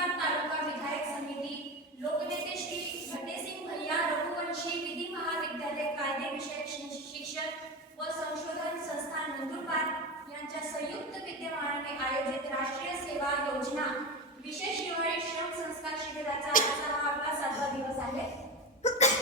नंदुरबार तालुका विधायक समिती, लोकनेते श्री घटेसिंग भैया रघुवंशी विधी महाविद्यालय कायदे विषयक शिक्षण व संशोधन संस्थान नंदुरबार यांच्या संयुक्त विद्यमानाने आयोजित राष्ट्रीय सेवा योजना विशेष हिवाळी श्रम संस्कार शिबिराचा आजचा हा आपला 7वा दिवस आहे।